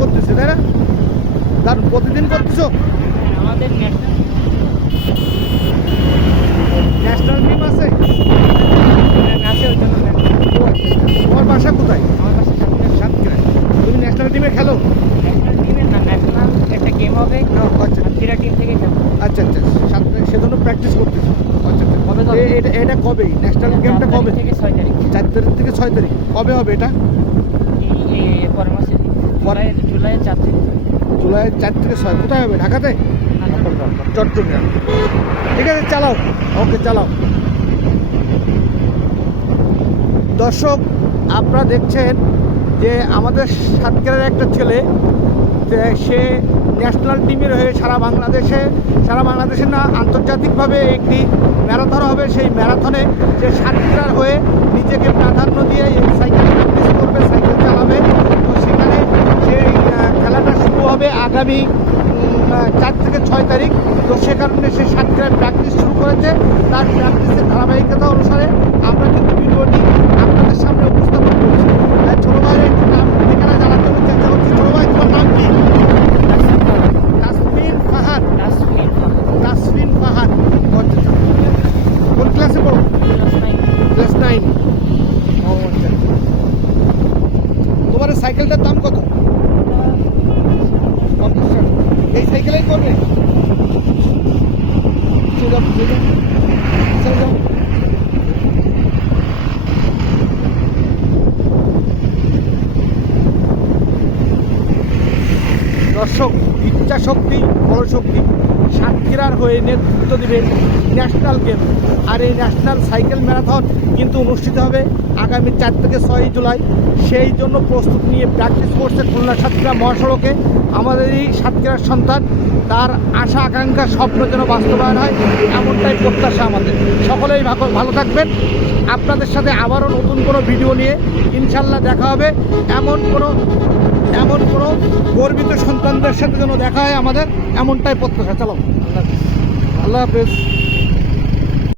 করতেছে তাই না? তার প্রতিদিন করতেছো? আমাদের ন্যাশনাল আছে? আচ্ছা, আচ্ছা। তোমার বাসা কোথায়? আমার বাসা তুমি ন্যাশনাল টিমে খেলো? ন্যাশনাল টিমে না ন্যাশনাল একটা গেম হবে। টিম আচ্ছা, খেলো। আচ্ছা আচ্ছা। প্র্যাকটিস করতেছো। আচ্ছা আচ্ছা। এটা এটা কবে? ন্যাশনাল গেমটা কবে? থেকে ছয় তারিখ। চার তারিখ থেকে ছয় তারিখ। কবে হবে এটা? পরের মাসে। জুলাই জুলাইয়ের চার তারিখ জুলাই চার থেকে ছয়। কোথায় হবে? ঢাকাতে? চট্টগ্রাম। ঠিক আছে চালাও। ওকে চালাও। দর্শক আপনারা দেখছেন যে আমাদের সাতক্ষীরার একটা ছেলে সে ন্যাশনাল টিমের হয়ে সারা বাংলাদেশে সারা বাংলাদেশে না আন্তর্জাতিকভাবে একটি ম্যারাথন হবে। সেই ম্যারাথনে সে সাতক্ষীরার হয়ে নিজেকে প্রাধান্য দিয়ে এই সাইকেল প্র্যাকটিস করবে সাইকেল চালাবে তো সেখানে সেই আহ, খেলাটা শুরু হবে আগামী চার থেকে ছয় তারিখ। তো সে কারণে সে সাতক্ষীরায় প্র্যাকটিস শুরু করেছে। তার প্র্যাকটিসের ধারাবাহিকতা অনুসারে আমরা কিন্তু ভিডিওটি আপনাদের সামনে উপস্থাপন করছি। ছোট ভাইয়ের নাম ঠিকানা জানাতে আমি চেষ্টা করছি। ছোট ভাই তোমার নাম কি? তাসমিন ফাহাদ। তাসমিন ফাহাদ। আচ্ছা, আচ্ছা। কোন ক্লাসে পড়ো? ক্লাস নাইন ও আচ্ছা তোমার সাইকেলটার দাম কত? এই সাইকেলেই করবে। দর্শক ইচ্ছা শক্তি বড় শক্তি সাতক্ষীরার হয়ে নেতৃত্ব দেবেন ন্যাশনাল গেম আর এই ন্যাশনাল সাইকেল ম্যারাথন কিন্তু অনুষ্ঠিত হবে আগামী চার থেকে ছয় জুলাই। সেই জন্য প্রস্তুত নিয়ে প্র্যাকটিস করছে খুলনা সাতক্ষীরা মহাসড়কে। আমাদের এই সাতক্ষীরার সন্তান, তার আশা, আকাঙ্ক্ষা, স্বপ্ন যেন বাস্তবায়ন হয়, এমনটাই প্রত্যাশা আমাদের। সকলেই ভালো থাকবেন। আপনাদের সাথে আবারও নতুন কোনো ভিডিও নিয়ে ইনশাল্লাহ দেখা হবে। এমন কোনো এমন কোনো গর্বিত সন্তানদের সাথে যেন দেখা হয় আমাদের এমনটাই প্রত্যাশা। চলো। আল্লাহ হাফেজ।